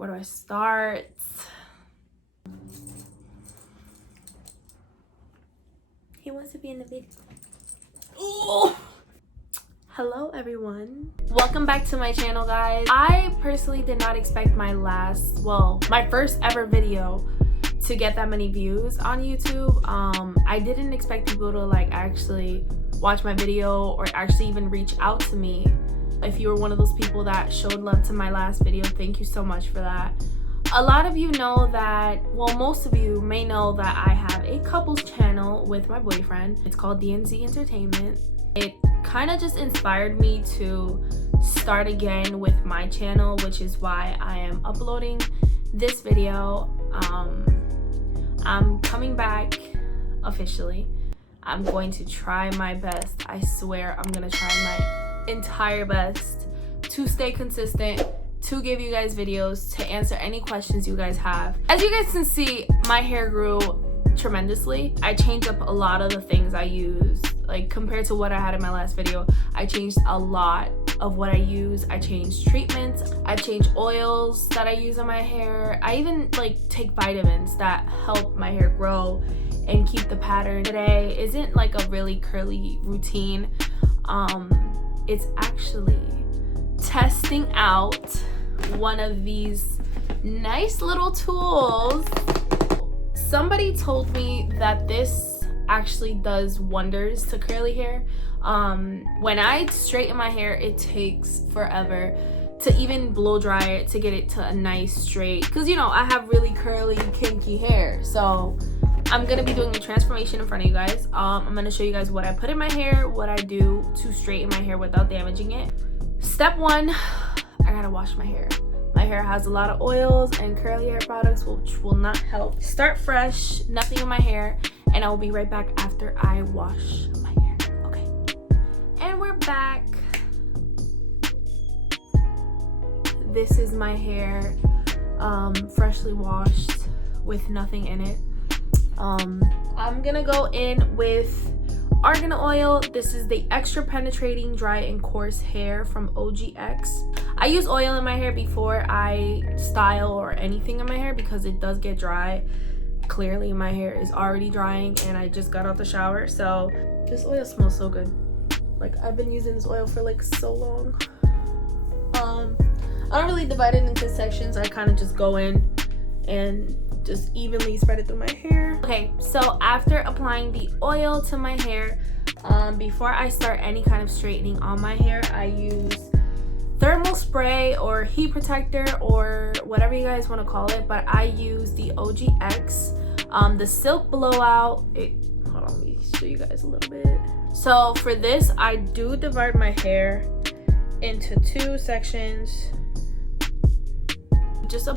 Where do I start? He wants to be in the video. Ooh. Hello everyone, welcome back to my channel, guys. I personally did not expect my first ever video to get that many views on YouTube. I didn't expect people to like actually watch my video or actually even reach out to me. If you were one of those people that showed love to my last video, thank you so much for that. A lot of you know that, well, most of you may know that I have a couples channel with my boyfriend. It's called DNZ Entertainment. It kind of just inspired me to start again with my channel, which is why I am uploading this video. I'm coming back officially. I'm going to try my best. I swear I'm gonna try my entire best to stay consistent, to give you guys videos, to answer any questions you guys have. As you guys can see, my hair grew tremendously. I changed up a lot of the things I use, like compared to what I had in my last video. I changed a lot of what I use. I changed treatments, I changed oils that I use on my hair. I even like take vitamins that help my hair grow and keep the pattern. Today isn't like a really curly routine. It's actually testing out one of these nice little tools. Somebody told me that this actually does wonders to curly hair. When I straighten my hair, it takes forever to even blow dry it to get it to a nice straight, because you know I have really curly kinky hair. So I'm gonna be doing a transformation in front of you guys. I'm gonna show you guys what I put in my hair, what I do to straighten my hair without damaging it. Step one, I gotta wash my hair. My hair has a lot of oils and curly hair products which will not help. Start fresh, nothing in my hair, and I will be right back after I wash my hair. Okay, and we're back. This is my hair, freshly washed with nothing in it. I'm gonna go in with argan oil. This is the extra penetrating dry and coarse hair from OGX. I use oil in my hair before I style or anything in my hair because it does get dry. Clearly my hair is already drying and I just got out the shower, so this oil smells so good. Like, I've been using this oil for like so long. I don't really divide it into sections. I kind of just go in and just evenly spread it through my hair. Okay, so after applying the oil to my hair, before I start any kind of straightening on my hair, I use thermal spray or heat protector or whatever you guys want to call it, but I use the OGX, the Silk Blowout. Hold on, let me show you guys a little bit. So for this, I do divide my hair into two sections.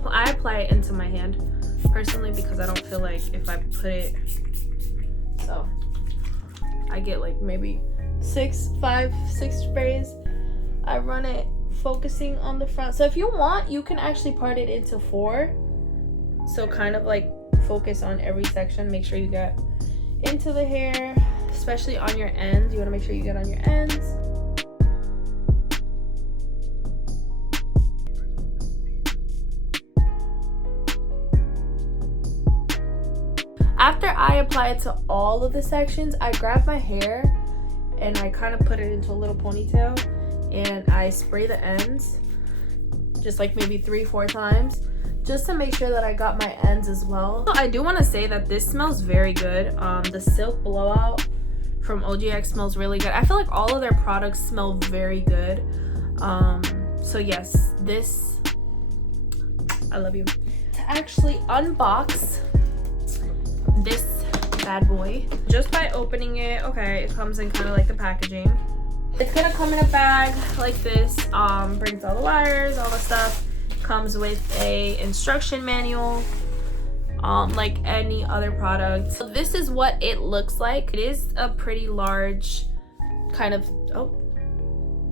I apply it into my hand personally because I don't feel like if I put it, so I get like maybe 6 sprays. I run it focusing on the front. So if you want, you can actually part it into 4. So kind of like focus on every section. Make sure you get into the hair, especially on your ends. You want to make sure you get on your ends. After I apply it to all of the sections, I grab my hair and I kind of put it into a little ponytail and I spray the ends just like maybe 3-4 times just to make sure that I got my ends as well. So I do want to say that this smells very good. The Silk Blowout from OGX smells really good. I feel like all of their products smell very good. So yes, this, I love you. To actually unbox this bad boy, just by opening it, okay, it comes in kind of like the packaging. It's gonna come in a bag like this. Brings all the wires, all the stuff. Comes with a instruction manual, like any other product. So this is what it looks like. It is a pretty large kind of, oh,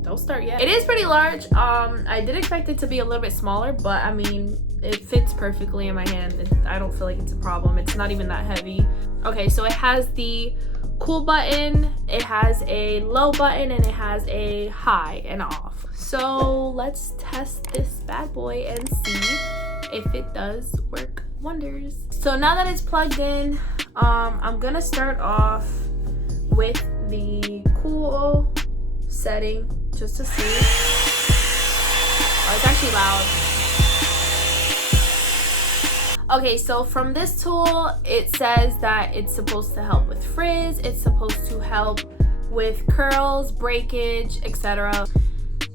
don't start yet. It is pretty large. I did expect it to be a little bit smaller, but I mean, it fits perfectly in my hand. I don't feel like it's a problem. It's not even that heavy. Okay, so it has the cool button, it has a low button, and it has a high and off. So let's test this bad boy and see if it does work wonders. So now that it's plugged in, I'm gonna start off with the cool setting just to see. Oh, it's actually loud. Okay, so from this tool, it says that it's supposed to help with frizz, it's supposed to help with curls, breakage, etc.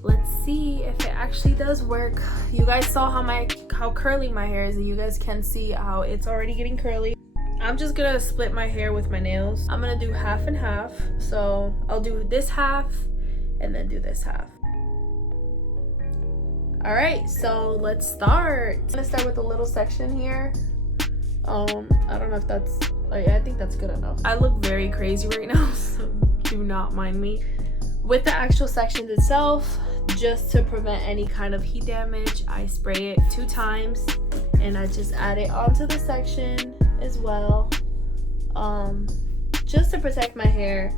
Let's see if it actually does work. You guys saw how curly my hair is, and you guys can see how it's already getting curly. I'm just gonna split my hair with my nails. I'm gonna do half and half. So I'll do this half and then do this half. All right, so let's start. I'm gonna start with a little section here. I don't know if that's, I think that's good enough. I look very crazy right now, so do not mind me. With the actual sections itself, just to prevent any kind of heat damage, I spray it 2 times and I just add it onto the section as well. Just to protect my hair.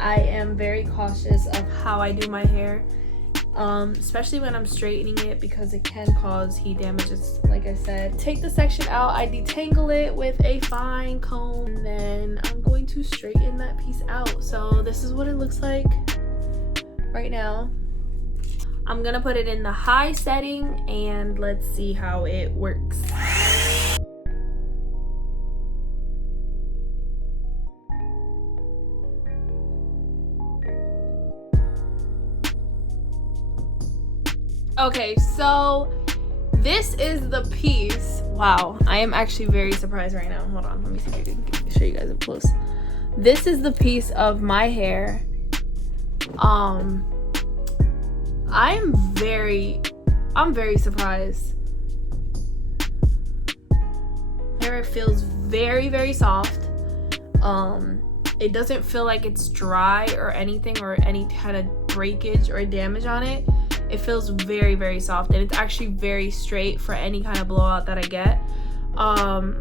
I am very cautious of how I do my hair, especially when I'm straightening it, because it can cause heat damages. Like I said, take the section out, I detangle it with a fine comb, and then I'm going to straighten that piece out. So this is what it looks like right now. I'm gonna put it in the high setting and let's see how it works. Okay, so this is the piece. Wow, I am actually very surprised right now. Hold on, let me see if I can show you guys up close. This is the piece of my hair. I'm very surprised. Hair feels very soft. It doesn't feel like it's dry or anything, or any kind of breakage or damage on it. It feels very soft, and it's actually very straight for any kind of blowout that I get. I'm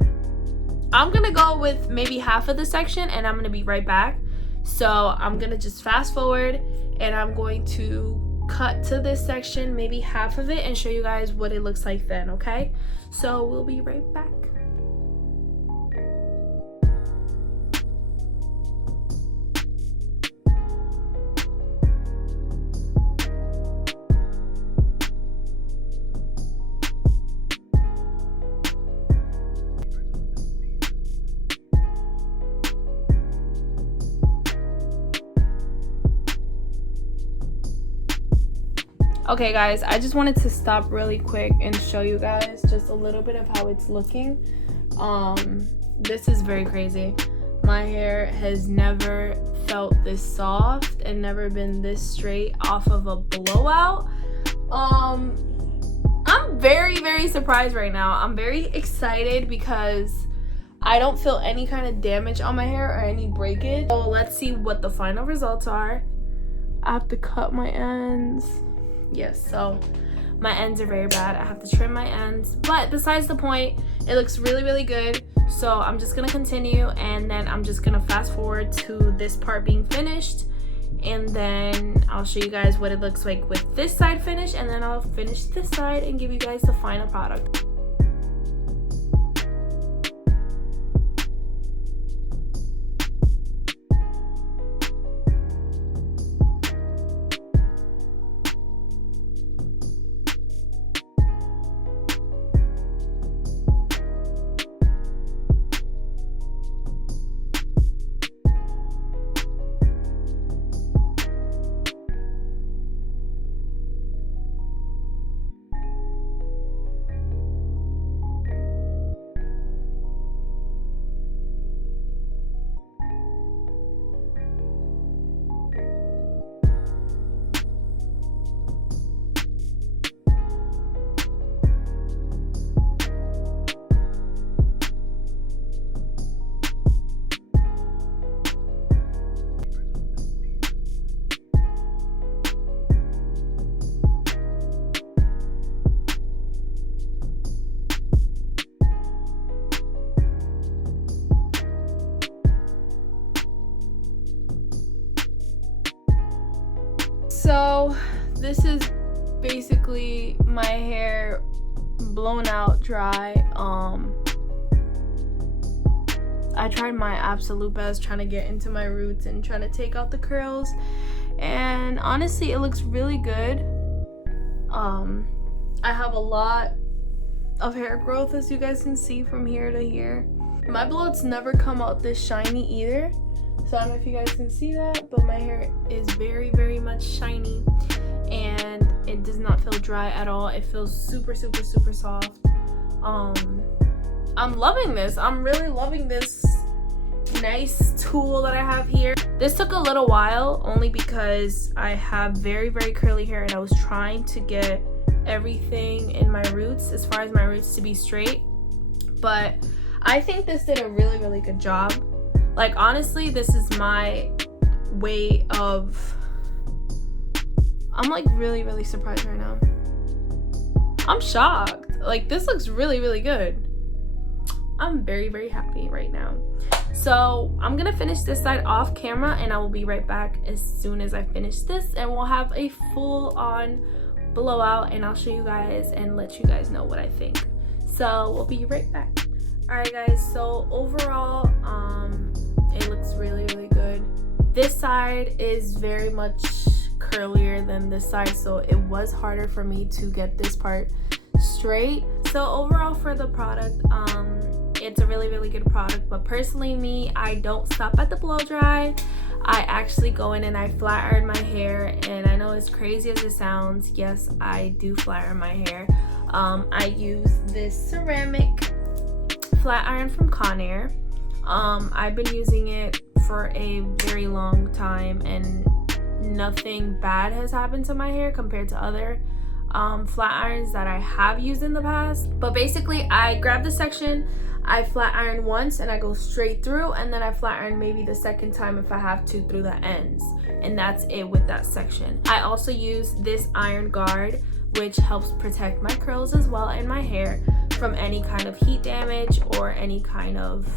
gonna go with maybe half of the section and I'm gonna be right back. So I'm gonna just fast forward and I'm going to cut to this section, maybe half of it, and show you guys what it looks like then, okay? So we'll be right back. Okay guys, I just wanted to stop really quick and show you guys just a little bit of how it's looking. This is very crazy. My hair has never felt this soft and never been this straight off of a blowout. I'm very surprised right now. I'm very excited because I don't feel any kind of damage on my hair or any breakage. So let's see what the final results are. I have to cut my ends. Yes, so my ends are very bad. I have to trim my ends, but besides the point, it looks really good. So I'm just gonna continue, and then I'm just gonna fast forward to this part being finished, and then I'll show you guys what it looks like with this side finished, and then I'll finish this side and give you guys the final product. So this is basically my hair blown out, dry. I tried my absolute best trying to get into my roots and trying to take out the curls, and honestly it looks really good. I have a lot of hair growth, as you guys can see from here to here. My blowouts never come out this shiny either, so I don't know if you guys can see that, but my hair is very much shiny and it does not feel dry at all. It feels super soft. I'm loving this. I'm really loving this nice tool that I have here. This took a little while only because I have very curly hair and I was trying to get everything in my roots, as far as my roots, to be straight. But I think this did a really good job. Like, honestly, this is my way of... I'm like really surprised right now. I'm shocked. Like, this looks really good. I'm very happy right now. So I'm gonna finish this side off camera and I will be right back as soon as I finish this, and we'll have a full-on blowout and I'll show you guys and let you guys know what I think. So we'll be right back. Alright guys, so overall it looks really good. This side is very much curlier than this side, so it was harder for me to get this part straight. So overall for the product, it's a really good product, but personally me, I don't stop at the blow dry. I actually go in and I flat iron my hair, and I know as crazy as it sounds, yes, I do flat iron my hair. I use this ceramic flat iron from Conair. I've been using it for a very long time and nothing bad has happened to my hair compared to other flat irons that I have used in the past. But basically I grab the section, I flat iron once and I go straight through, and then I flat iron maybe the second time if I have to through the ends, and that's it with that section. I also use this iron guard, which helps protect my curls as well and my hair from any kind of heat damage or any kind of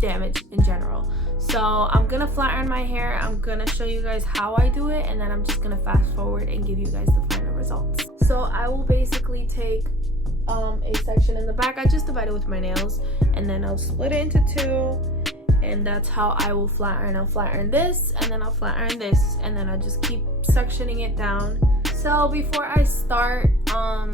damage in general. So I'm gonna flat iron my hair, I'm gonna show you guys how I do it, and then I'm just gonna fast forward and give you guys the final results. So I will basically take a section in the back. I just divide it with my nails, and then I'll split it into two, and that's how I will flat iron. I'll flat iron this, and then I'll flat iron this, and then I'll just keep sectioning it down. So before I start,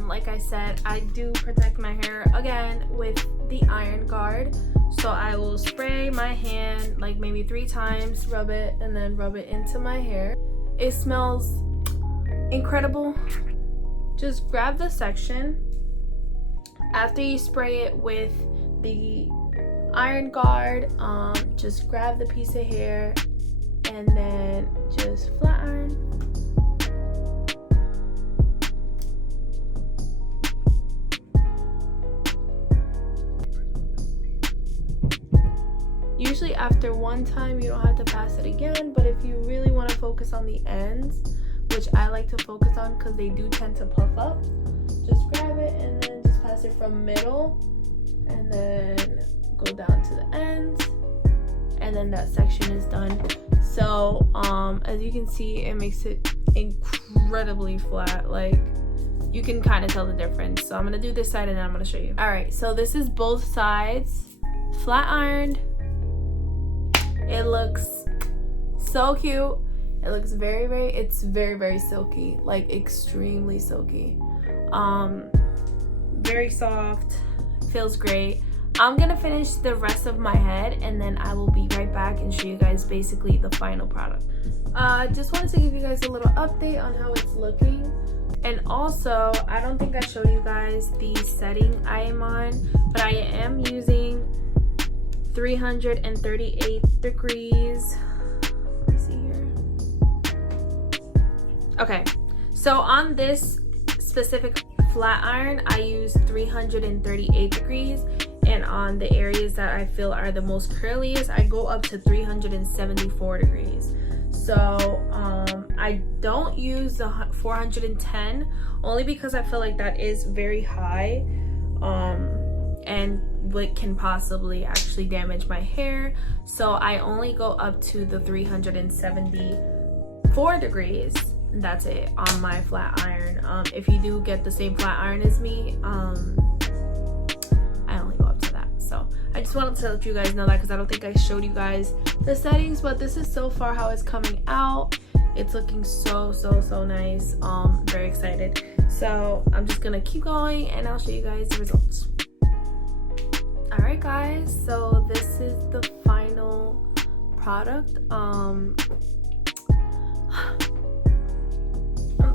like I said, I do protect my hair again with the iron guard. So I will spray my hand like maybe 3 times, rub it, and then rub it into my hair. It smells incredible. Just grab the section. After you spray it with the iron guard, just grab the piece of hair and then just flat iron. Usually after one time you don't have to pass it again, but if you really want to focus on the ends, which I like to focus on because they do tend to puff up, just grab it and then just pass it from middle and then go down to the ends, and then that section is done. So as you can see, it makes it incredibly flat. Like, you can kind of tell the difference. So I'm gonna do this side and then I'm gonna show you. All right, so this is both sides flat ironed. It looks so cute. It looks it's very silky, like extremely silky. Very soft, feels great. I'm gonna finish the rest of my head and then I will be right back and show you guys basically the final product. Just wanted to give you guys a little update on how it's looking. And also, I don't think I showed you guys the setting I am on, but I am using 338 degrees. Let me see here. Okay, so on this specific flat iron, I use 338 degrees, and on the areas that I feel are the most curliest, I go up to 374 degrees. So I don't use the 410 only because I feel like that is very high, and what can possibly actually damage my hair. So I only go up to the 374 degrees. that's it on my flat iron. If you do get the same flat iron as me, I only go up to that. So I just wanted to let you guys know that, because I don't think I showed you guys the settings, but this is so far how it's coming out. It's looking so nice. Very excited. So I'm just gonna keep going and I'll show you guys the results. All right guys, so this is the final product. I'm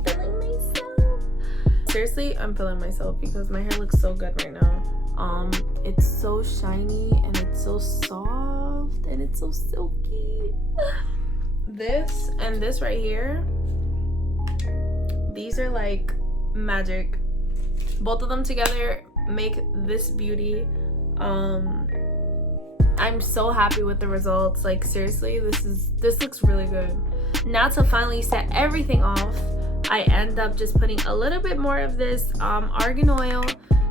feeling myself. Seriously, I'm feeling myself because my hair looks so good right now. It's so shiny and it's so soft and it's so silky. This and this right here, these are like magic. Both of them together make this beauty. I'm so happy with the results. Like seriously, this looks really good. Now to finally set everything off, I end up just putting a little bit more of this argan oil,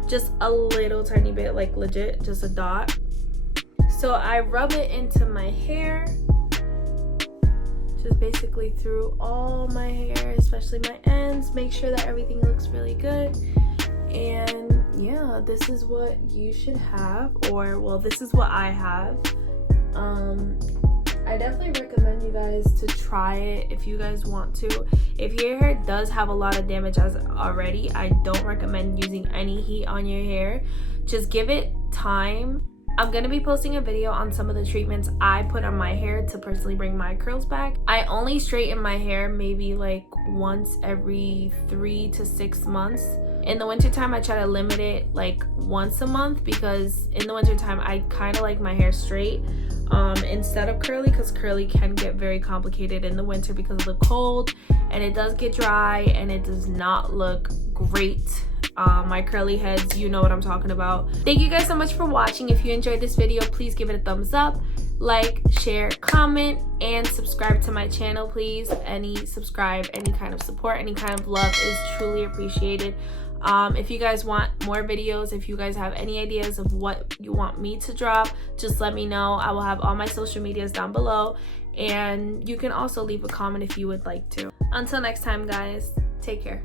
just a little tiny bit, like legit just a dot. So I rub it into my hair, just basically through all my hair, especially my ends. Make sure that everything looks really good. And yeah, this is what you should have, or well, this is what I have. I definitely recommend you guys to try it if you guys want to. If your hair does have a lot of damage as already, I don't recommend using any heat on your hair. Just give it time. I'm gonna be posting a video on some of the treatments I put on my hair to personally bring my curls back. I only straighten my hair maybe like once every 3 to 6 months. In the wintertime, I try to limit it like once a month, because in the wintertime, I kind of like my hair straight instead of curly, because curly can get very complicated in the winter because of the cold, and it does get dry and it does not look great. My curly heads, you know what I'm talking about. Thank you guys so much for watching. If you enjoyed this video, please give it a thumbs up, like, share, comment, and subscribe to my channel, please. Any kind of support, any kind of love is truly appreciated. If you guys want more videos, if you guys have any ideas of what you want me to drop, just let me know. I will have all my social medias down below, and you can also leave a comment if you would like to. Until next time guys, take care.